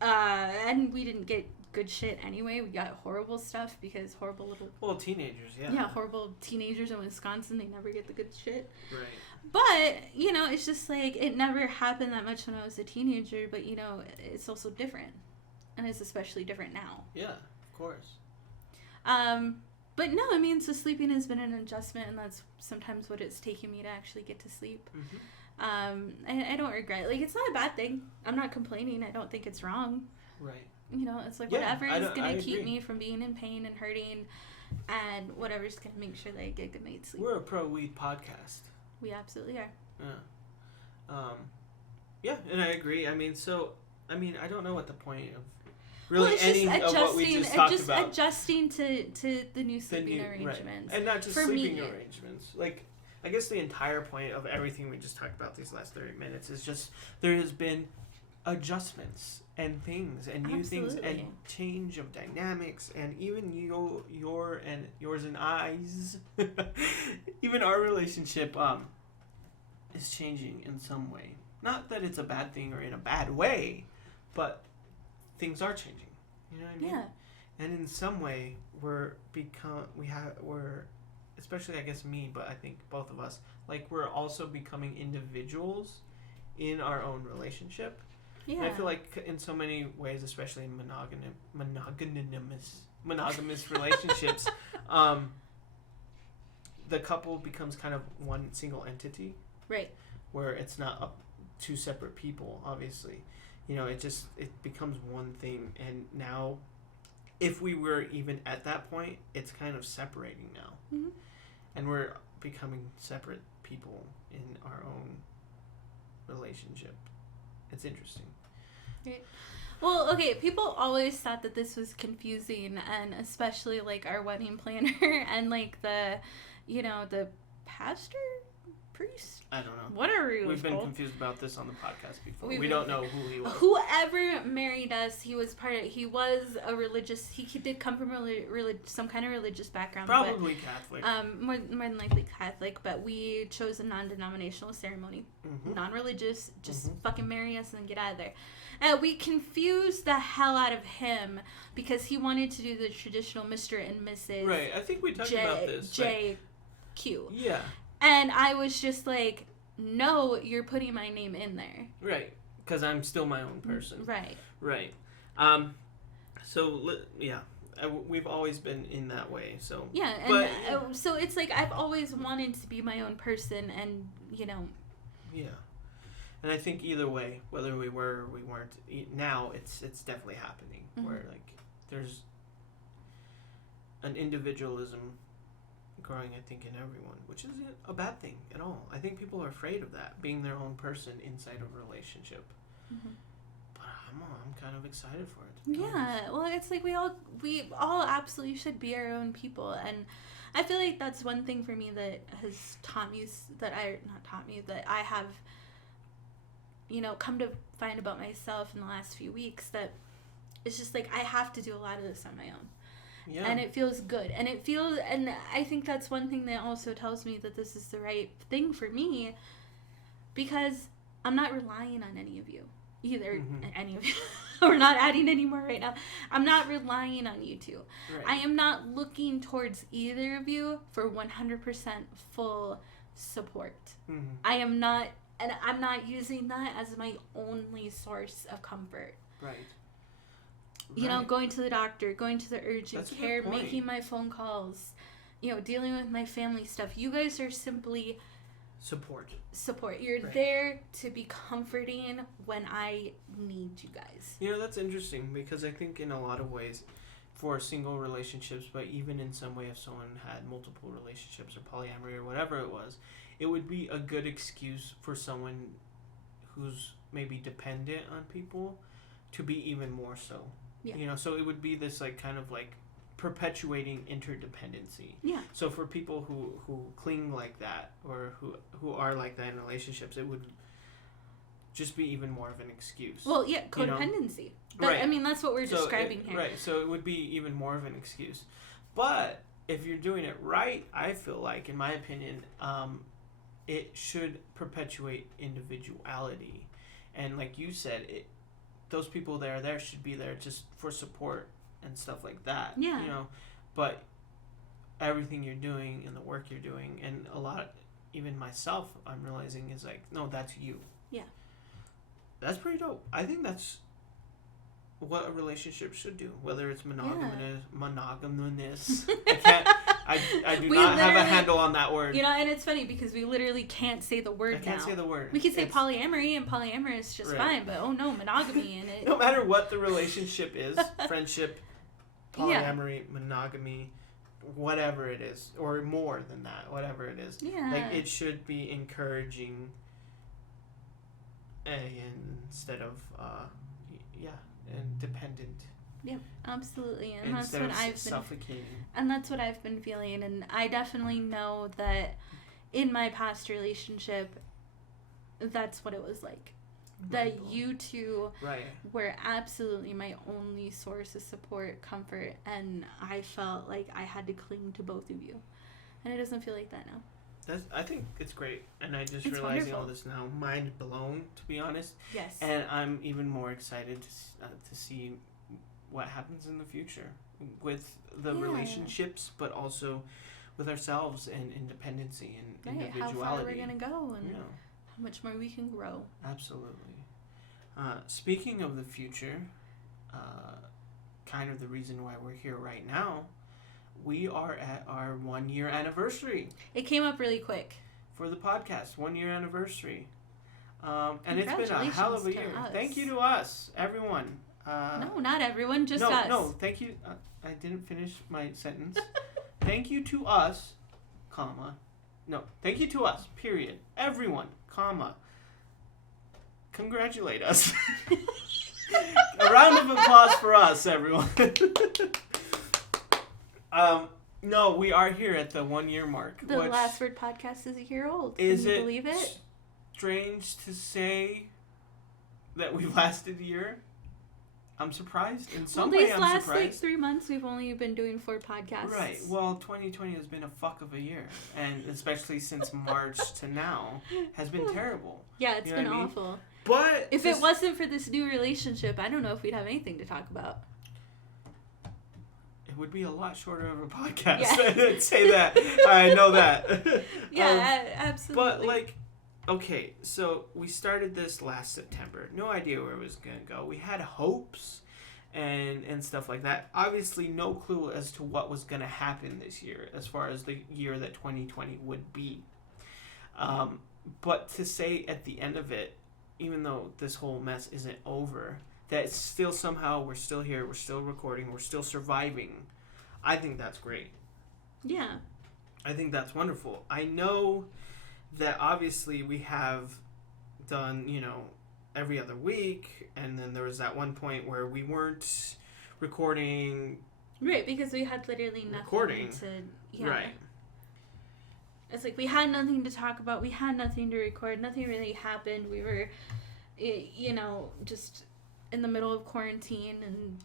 and we didn't get good shit anyway. We got horrible stuff because horrible little. Well, teenagers, yeah. Yeah, horrible teenagers in Wisconsin. They never get the good shit. Right. But it's just it never happened that much when I was a teenager. But it's also different, and it's especially different now. Yeah, of course. But no, I mean, so sleeping has been an adjustment, and that's sometimes what it's taking me to actually get to sleep. Mm-hmm. I don't regret it. It's not a bad thing. I'm not complaining. I don't think it's wrong. Right. It's whatever is going to keep me from being in pain and hurting, and whatever's going to make sure that I get good night's sleep. We're a pro-weed podcast. We absolutely are. Yeah. Yeah, and I agree. I mean, I don't know what the point of really any of what we just talked about. Adjusting to the new sleeping arrangements. Right. And not just sleeping arrangements. I guess the entire point of everything we just talked about these last 30 minutes is just there has been adjustments and things and new things and change of dynamics, and even yours and I's even our relationship is changing in some way. Not that it's a bad thing or in a bad way, but things are changing. You know what I mean? Yeah. And in some way, we're especially I guess me, but I think both of us, like we're also becoming individuals in our own relationship. Yeah. And I feel like in so many ways, especially in monogamous relationships, the couple becomes kind of one single entity. Right. Where it's not two separate people, obviously. You know, it becomes one thing. And now, if we were even at that point, it's kind of separating now. Mm-hmm. And we're becoming separate people in our own relationship. It's interesting. Right. Well, okay, people always thought that this was confusing, and especially, like, our wedding planner and, like, the pastor? Priest? I don't know. Whatever he was We've been called. Confused about this on the podcast before. We don't know who he was. Whoever married us, he was a religious, he did come from some kind of religious background. Probably Catholic. More than likely Catholic, but we chose a non-denominational ceremony. Mm-hmm. Non-religious, just mm-hmm. fucking marry us and get out of there. We confused the hell out of him because he wanted to do the traditional Mr. and Mrs. Right, I think we talked about this. JQ. Yeah. And I was just like, no, you're putting my name in there. Right. Because I'm still my own person. Right. Right. We've always been in that way. So. Yeah. And so it's like I've always wanted to be my own person and, Yeah. And I think either way, whether we were or we weren't, now it's definitely happening. Mm-hmm. Where, like, there's an individualism growing, I think, in everyone, which isn't a bad thing at all. I think people are afraid of that, being their own person inside of a relationship. Mm-hmm. But I'm kind of excited for it. Yeah, well, it's like we all absolutely should be our own people, and I feel like that's one thing for me that has that I have, come to find about myself in the last few weeks, that it's just like I have to do a lot of this on my own. Yeah. And it feels good. And I think that's one thing that also tells me that this is the right thing for me, because I'm not relying on any of you. Either mm-hmm. any of you. We're not adding any more right now. I'm not relying on you two. Right. I am not looking towards either of you for 100% full support. Mm-hmm. I am not, and I'm not using that as my only source of comfort. Right. Going to the doctor, going to the urgent care, making my phone calls, dealing with my family stuff. You guys are simply support. You're there to be comforting when I need you guys. That's interesting, because I think in a lot of ways, for single relationships, but even in some way if someone had multiple relationships or polyamory or whatever it was, it would be a good excuse for someone who's maybe dependent on people to be even more so. Yeah. So it would be this kind of perpetuating interdependency. Yeah. So for people who cling like that, or who are like that in relationships, it would just be even more of an excuse. Well, yeah, codependency. Right. I mean, that's what we're describing here. Right. So it would be even more of an excuse. But if you're doing it right, I feel like, in my opinion, it should perpetuate individuality. And like you said, those people that are there should be there just for support and stuff like that. Yeah. But everything you're doing and the work you're doing, and a lot, even myself, I'm realizing is no, that's you. Yeah. That's pretty dope. I think that's what a relationship should do, whether it's monogamous. I do not have a handle on that word. And it's funny because we literally can't say the word now. I can't say the word. We could say polyamory, and polyamorous is just fine, but monogamy and it. No matter what the relationship is, friendship, polyamory, monogamy, whatever it is, or more than that, whatever it is. Yeah. It should be encouraging instead of and dependent. Yeah, absolutely, and instead that's what I've been suffocating. And that's what I've been feeling, and I definitely know that in my past relationship, that's what it was like. That you two were absolutely my only source of support, comfort, and I felt like I had to cling to both of you, and it doesn't feel like that now. I think it's great, and I just realizing all this now, mind blown, to be honest. Yes. And I'm even more excited to see what happens in the future with the relationships, but also with ourselves and independency and individuality. How far we're gonna go and how much more we can grow. Absolutely. Speaking of the future, kind of the reason why we're here right now. We are at our 1 year anniversary. It came up really quick. For the podcast, 1 year anniversary. And it's been a hell of a year. Thank you to us, everyone. No, not everyone, just us. No, thank you. I didn't finish my sentence. Thank you to us, comma. No, thank you to us, period. Everyone, comma. Congratulate us. A round of applause for us, everyone. No, we are here at the 1 year mark. The Last Word podcast is a year old. Can you believe it? Strange to say that we've lasted a year? I'm surprised. In some way, I'm surprised. These last 3 months, we've only been doing 4 podcasts. Right. Well, 2020 has been a fuck of a year, and especially since March to now, has been terrible. Yeah, it's been awful. But if it wasn't for this new relationship, I don't know if we'd have anything to talk about. It would be a lot shorter of a podcast. Yeah. I'd say that. I know that. Yeah, absolutely. But, okay, so we started this last September. No idea where it was going to go. We had hopes and stuff like that. Obviously, no clue as to what was going to happen this year as far as the year that 2020 would be. But to say at the end of it, even though this whole mess isn't over, that still somehow we're still here, we're still recording, we're still surviving. I think that's great. Yeah. I think that's wonderful. I know that obviously we have done, every other week, and then there was that one point where we weren't recording. Right, because we had literally nothing to... Yeah. Right. It's like we had nothing to talk about, we had nothing to record, nothing really happened. We were, just in the middle of quarantine and...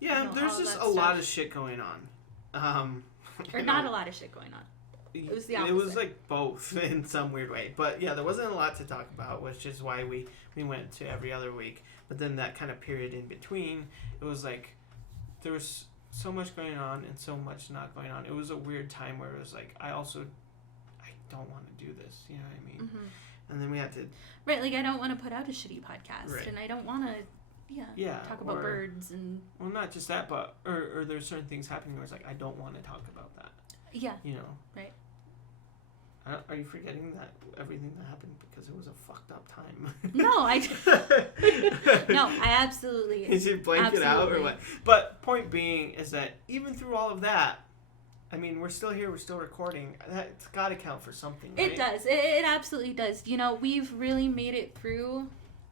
Yeah, there's just a lot of shit going on. Or not a lot of shit going on. It was the opposite. It was both in some weird way. But yeah, there wasn't a lot to talk about, which is why we went to every other week. But then that kind of period in between, it was there was so much going on and so much not going on. It was a weird time where it was I don't want to do this. You know what I mean? Mm-hmm. And then we had to... Right, I don't want to put out a shitty podcast. Right. And I don't want to... talk about birds and... Well, not just that, but... Or there's certain things happening where it's I don't want to talk about that. Yeah. Right. Are you forgetting that everything that happened because it was a fucked up time? No, I absolutely... Is it blank it out or what? But point being is that even through all of that, I mean, we're still here, we're still recording. That's got to count for something, right? It does. It absolutely does. We've really made it through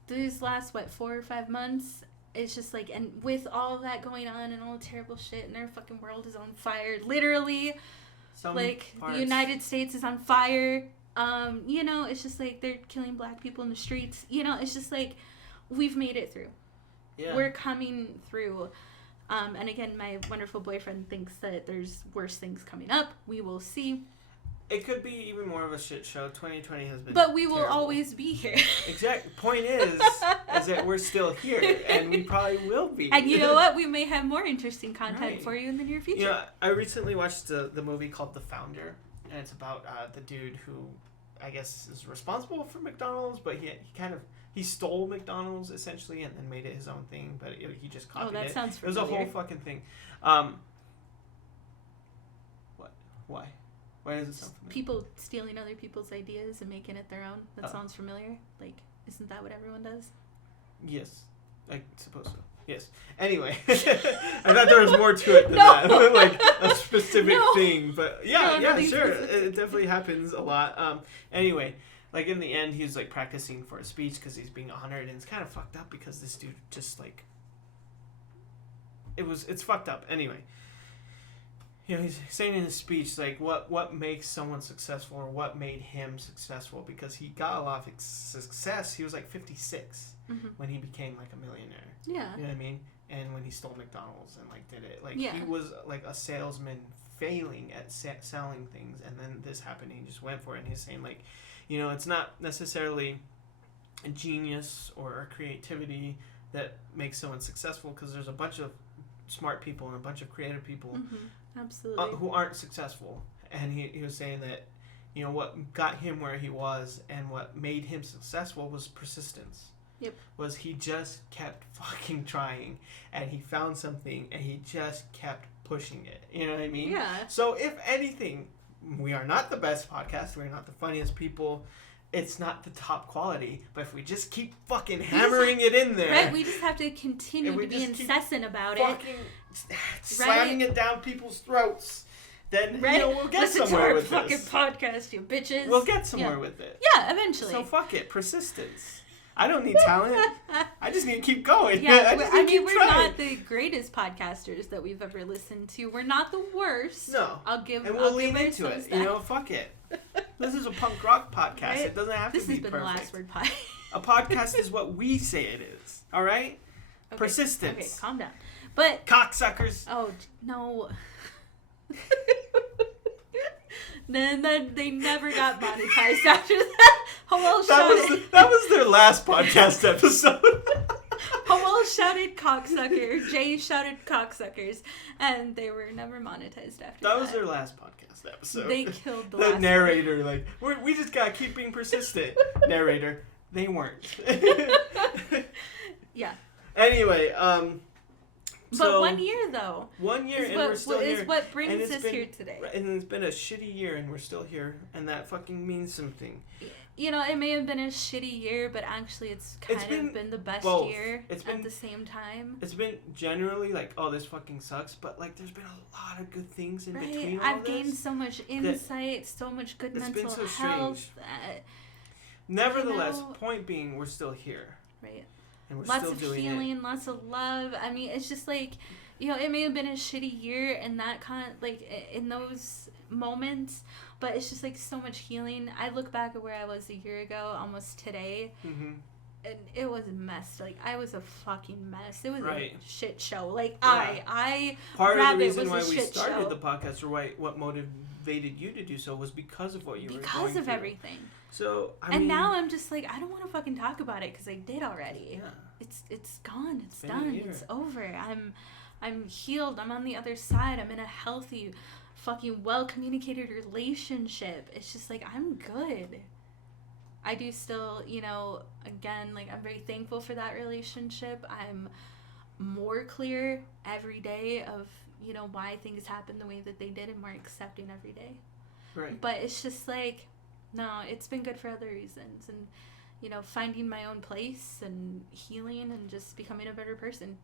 these last, 4 or 5 months. It's just and with all of that going on and all the terrible shit and our fucking world is on fire. Literally, the United States is on fire. It's just they're killing black people in the streets. It's just we've made it through. Yeah. We're coming through. And again, my wonderful boyfriend thinks that there's worse things coming up. We will see. It could be even more of a shit show. 2020 has been But we will terrible. always be here. Exactly. Point is that we're still here, and we probably will be. And you know what? We may have more interesting content for you in the near future. I recently watched the movie called The Founder, and it's about the dude who, I guess, is responsible for McDonald's, but he stole McDonald's, essentially, and then made it his own thing, but he just copied it. Oh, that sounds familiar. It was a whole fucking thing. What? Why? Why does it sound familiar? People stealing other people's ideas and making it their own. That sounds familiar. Isn't that what everyone does? Yes. I suppose so. Yes. Anyway. I thought there was more to it than that. A specific thing. But sure. It definitely happens a lot. Anyway, in the end, he was practicing for a speech because he's being honored, and it's kind of fucked up because this dude just it's fucked up. Anyway. He's saying in his speech, what makes someone successful or what made him successful, because he got a lot of success. He was 56. when he became like a millionaire. Yeah. You know what I mean? And when he stole McDonald's and like did it, like yeah. he was like a salesman failing at selling things, and then this happened and he just went for it. And he's saying like, you know, it's not necessarily a genius or a creativity that makes someone successful, because there's a bunch of smart people and a bunch of creative people absolutely who aren't successful. And he was saying that, you know, what got him where he was and what made him successful was persistence. Yep. Was he just kept fucking trying, and he found something and he just kept pushing it. You know what I mean? Yeah. So if anything, we are not the best podcast, we're not the funniest people, it's not the top quality, but if we just keep fucking hammering it in there. Right, we just have to continue to be incessant about it. Slamming it down people's throats. Then, you know, we'll get Listen somewhere with this. Listen to our fucking podcast, you bitches. We'll get somewhere with it. Yeah, eventually. So fuck it. Persistence. I don't need talent. I just need to keep going. Yeah, we're not the greatest podcasters that we've ever listened to. We're not the worst. No. And we'll lean into it. You know, fuck it. This is a punk rock podcast. Right? It doesn't have to be perfect. This has been the Last Word Pie. A podcast is what we say it is. All right? Okay. Persistence. Okay, calm down. But cocksuckers. Oh, no. Then they never got monetized after that. That was their last podcast episode. Howell shouted cocksucker. Jay shouted cocksuckers. And they were never monetized after that. That was their last podcast episode. They killed the narrator. Like, we just gotta keep being persistent. Narrator. They weren't. Yeah. Anyway, but 1 year, though. 1 year, and we're still here. Is what brings us here today. And it's been a shitty year, and we're still here, and that fucking means something. You know, it may have been a shitty year, but actually it's been the best year at the same time. It's been generally like, oh, this fucking sucks, but like there's been a lot of good things in between all I've gained so much insight, so much good mental health. Nevertheless, point being, we're still here. Right. And we're lots still of doing healing, lots of love. I mean, it's just like, you know, it may have been a shitty year and that in those moments, but it's just like so much healing. I look back at where I was a year ago, almost today, and it was a mess. Like, I was a fucking mess. It was a shit show. Like, I part of the reason why we started the podcast, or what motivated you to do so, was because of what you were going through. Because of everything. So, I mean, now I'm just like, I don't want to fucking talk about it because I did already. Yeah. It's gone. It's done. It's over. I'm healed. I'm on the other side. I'm in a healthy, fucking well-communicated relationship. It's just like, I'm good. I do still, you know, again, like, I'm very thankful for that relationship. I'm more clear every day of, you know, why things happen the way that they did, and more accepting every day. Right. But it's just like, no, it's been good for other reasons, and, you know, finding my own place and healing and just becoming a better person.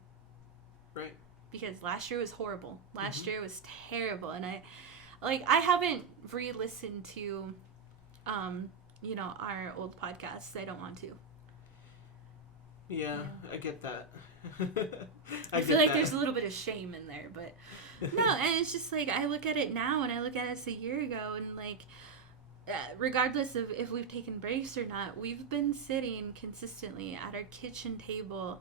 Right. Because last year was horrible. Last year was terrible, and I haven't re-listened to, you know, our old podcasts. I don't want to. Yeah, I get that. I feel like there's a little bit of shame in there, but no, and it's just like, I look at it now and I look at us a year ago, and like, regardless of if we've taken breaks or not, we've been sitting consistently at our kitchen table,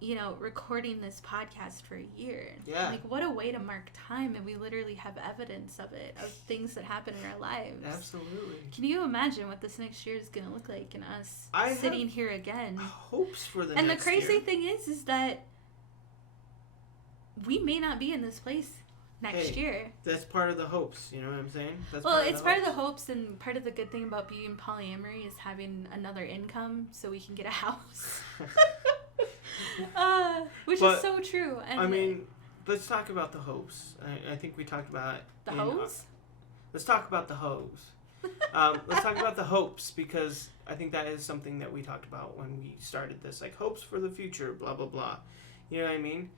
you know, recording this podcast for a year. Yeah. Like, what a way to mark time, and we literally have evidence of it, of things that happen in our lives. Absolutely. Can you imagine what this next year is going to look like, and us sitting here again? Hopes for the and next the crazy year. thing is that we may not be in this place next year. That's part of the hopes, you know what I'm saying? It's part of the hopes, and part of the good thing about being polyamory is having another income so we can get a house. Which is so true. And I mean, let's talk about the hopes. I think we talked about the hopes. Let's talk about the hopes. Let's talk about the hopes, because I think that is something that we talked about when we started this, like hopes for the future, blah blah blah. You know what I mean?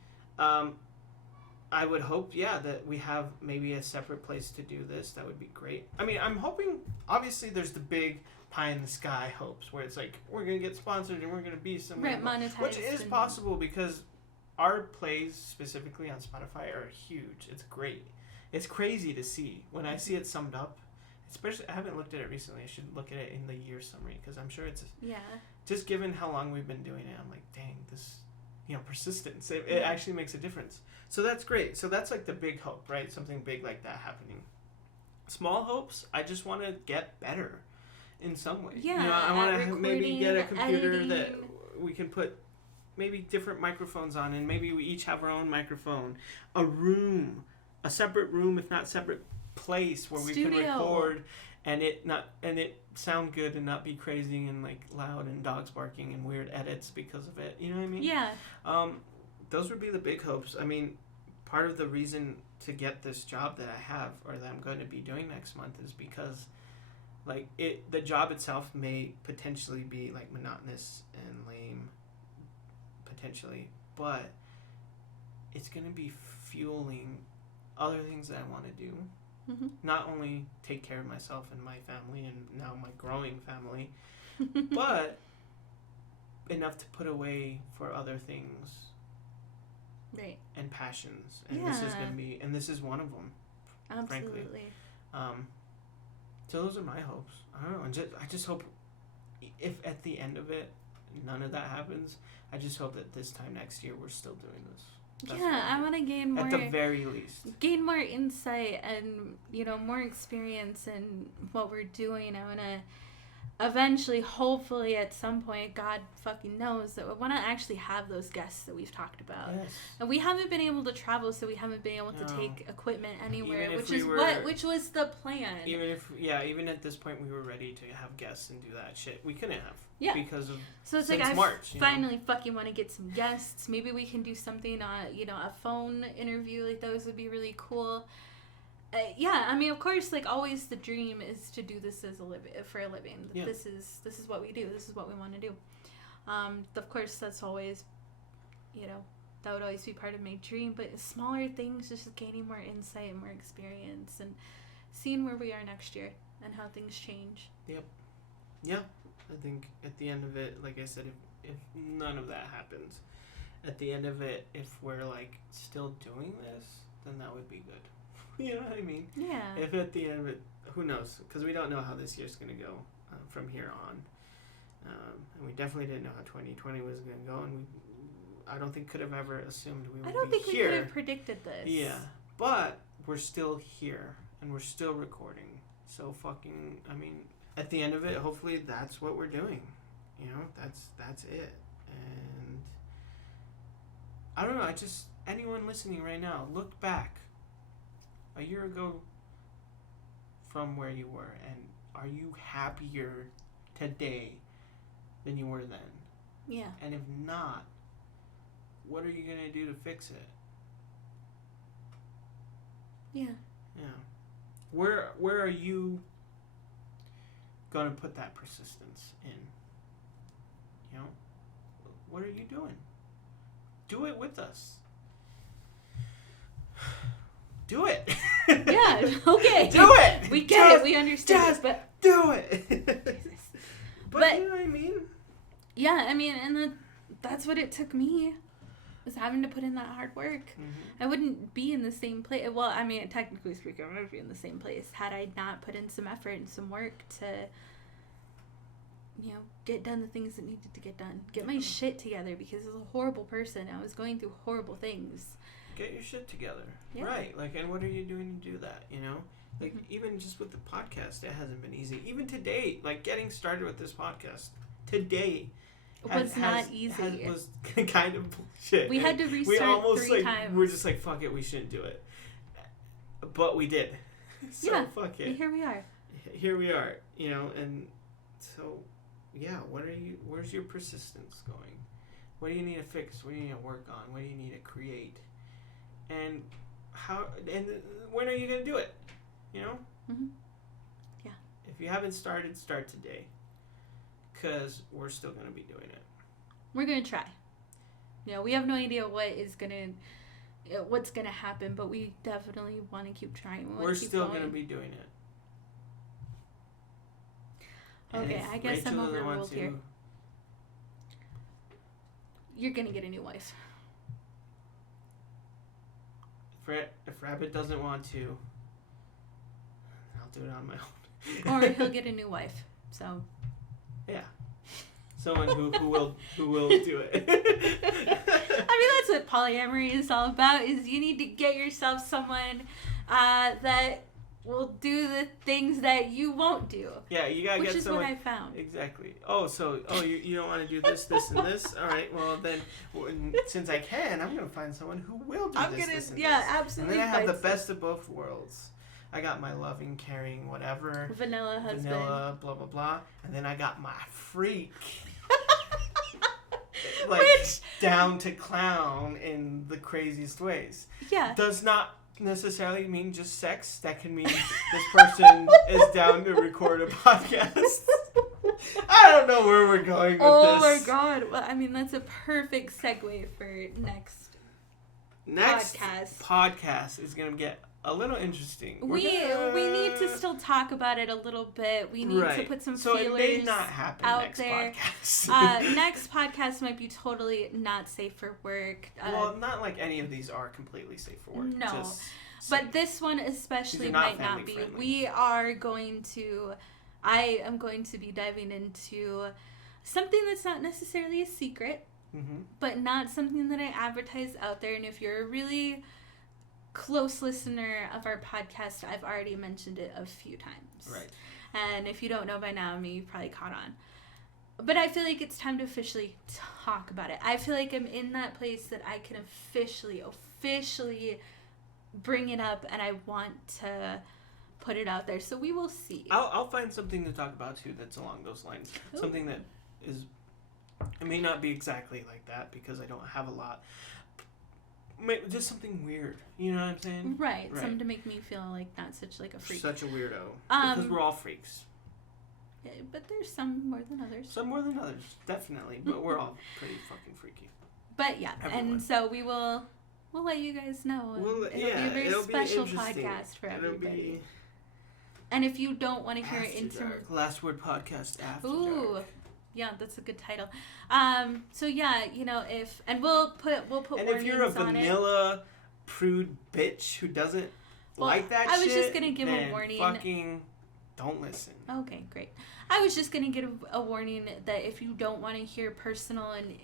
I would hope, that we have maybe a separate place to do this. That would be great. I mean, I'm hoping, obviously there's the big pie in the sky hopes where it's like, we're going to get sponsored and we're going to be somewhere. Right, monetized. Which is possible, because our plays specifically on Spotify are huge. It's great. It's crazy to see. When I see it summed up, especially, I haven't looked at it recently. I should look at it in the year summary, because I'm sure it's just given how long we've been doing it, I'm like, dang, this, persistence, it actually makes a difference. So that's great. So that's like the big hope, right? Something big like that happening. Small hopes, I just want to get better in some way. Yeah, I want to maybe get a computer editing. that we can put maybe different microphones on, and maybe we each have our own microphone. A separate room, if not separate place where we can record and it sound good and not be crazy and like loud and dogs barking and weird edits because of it. You know what I mean? Yeah. Those would be the big hopes. I mean, part of the reason to get this job that I have or that I'm going to be doing next month is because like the job itself may potentially be like monotonous and lame potentially, but it's going to be fueling other things that I want to do. Mm-hmm. Not only take care of myself and my family and now my growing family, but enough to put away for other things. Right. And passions. And this is one of them. Absolutely. Frankly. So those are my hopes. I don't know. And I just hope if at the end of it none of that happens, I just hope that this time next year we're still doing this. That's I want to gain more, at the very least, gain more insight and more experience in what we're doing. I want to eventually, hopefully at some point, God fucking knows, that we want to actually have those guests that we've talked about. Yes. And we haven't been able to travel, so we haven't been able to take equipment anywhere, which was the plan. Even at this point we were ready to have guests and do that shit. We couldn't have. Yeah. Because of so it's like I finally fucking want to get some guests. Maybe we can do something a phone interview, like those would be really cool. I mean, of course, like always, the dream is to do this for a living. Yeah. This is what we do. This is what we want to do. Of course, that's always, that would always be part of my dream. But smaller things, just gaining more insight and more experience, and seeing where we are next year and how things change. Yep. Yeah, I think at the end of it, like I said, if none of that happens, at the end of it, if we're like still doing this, then that would be good. You know what I mean? Yeah. If at the end of it, who knows? Because we don't know how this year's going to go from here on. And we definitely didn't know how 2020 was going to go. And I don't think could have ever assumed we would be here. I don't think we could have predicted this. Yeah. But we're still here. And we're still recording. So at the end of it, hopefully that's what we're doing. That's it. And I don't know. Anyone listening right now, look back a year ago from where you were, and are you happier today than you were then? Yeah. And if not, what are you going to do to fix it? Yeah. Yeah. Where are you going to put that persistence in? What are you doing? Do it with us. Do it. Yeah, okay. Do it. We get it. We understand it, but do it. But you know what I mean? Yeah, I mean, and that's what it took me, was having to put in that hard work. Mm-hmm. I wouldn't be in the same place. Well, I mean, technically speaking, I would be in the same place had I not put in some effort and some work to, get done the things that needed to get done. Get my shit together, because as a horrible person, I was going through horrible things. Get your shit together. Yeah. Right. Like, and what are you doing to do that, Like, even just with the podcast, it hasn't been easy. Even today, like, getting started with this podcast, today was not easy. Was kind of bullshit. We had to restart 3 times. We're just like, fuck it, we shouldn't do it. But we did. So, fuck it. Here we are. And so, where's your persistence going? What do you need to fix? What do you need to work on? What do you need to create? And when are you going to do it? Mm-hmm. Yeah. If you haven't started, start today. Because we're still going to be doing it. We're going to try. We have no idea what's going to happen, but we definitely want to keep trying. We're still going to be doing it. Okay, I guess I'm overruled here. You're going to get a new wife. If Rabbit doesn't want to, I'll do it on my own. Or he'll get a new wife. So. Yeah. Someone who will do it. I mean, that's what polyamory is all about, is you need to get yourself someone that will do the things that you won't do. Yeah, you gotta get someone. Which is what I found. Exactly. You don't want to do this, and this? All right, well then, since I can, I'm gonna find someone who will do this, and this. Absolutely. And then I have the best of both worlds. I got my loving, caring, whatever. Vanilla husband. Vanilla, blah, blah, blah. And then I got my freak. Down to clown in the craziest ways. Yeah. Does not necessarily mean just sex. That can mean this person is down to record a podcast. I don't know where we're going with this. Oh my god. Well, I mean, that's a perfect segue for next podcast is going to get a little interesting. We need to still talk about it a little bit. We need to put some feelers it may not happen out next there. Podcast. Next podcast might be totally not safe for work. Well, not like any of these are completely safe for work. No, but this one especially might not be. I am going to be diving into something that's not necessarily a secret, but not something that I advertise out there. And if you're a really close listener of our podcast, I've already mentioned it a few times. Right. And if you don't know by now, maybe you've probably caught on. But I feel like it's time to officially talk about it. I feel like I'm in that place that I can officially bring it up, and I want to put it out there. So we will see. I'll find something to talk about too that's along those lines. Ooh. Something that is, it may not be exactly like that because I don't have a lot. Just something weird, you know what I'm saying? Right. Something to make me feel like not such like a freak. Such a weirdo. Because we're all freaks. Yeah, but there's some more than others. Some more than others, definitely. But we're all pretty fucking freaky. But yeah, everyone. And so we'll let you guys know. It'll be a very special podcast for everybody. And if you don't want to hear it in Last Word Podcast After Dark. Yeah, that's a good title. So yeah, we'll put and warnings on it. And if you're a vanilla prude bitch who doesn't like that shit, I was just gonna give a warning. Fucking don't listen. Okay, great. I was just gonna give a warning that if you don't want to hear personal and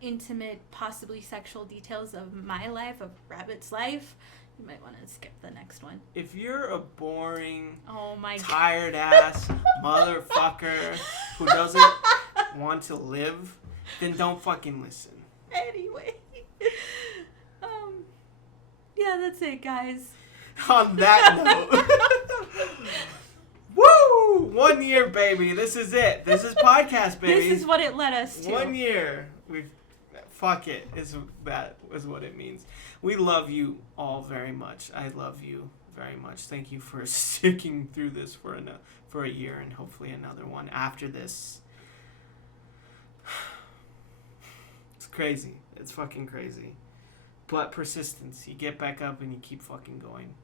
intimate, possibly sexual details of my life, of Rabbit's life, you might want to skip the next one. If you're a boring, tired ass motherfucker who doesn't want to live, then don't fucking listen. Anyway. Yeah, that's it, guys. On that note. Woo! 1 year, baby. This is it. This is podcast, baby. This is what it led us to. 1 year. Fuck it. That is what it means. We love you all very much. I love you very much. Thank you for sticking through this for a year and hopefully another one after this. It's crazy. It's fucking crazy. But persistence. You get back up and you keep fucking going.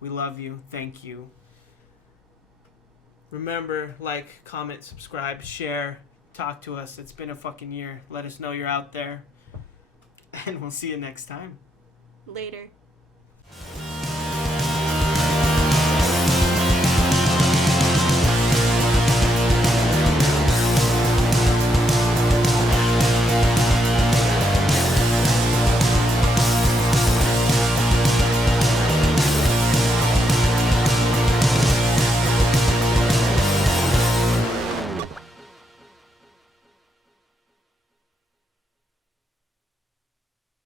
We love you. Thank you. Remember, like, comment, subscribe, share, talk to us. It's been a fucking year. Let us know you're out there. And we'll see you next time. Later.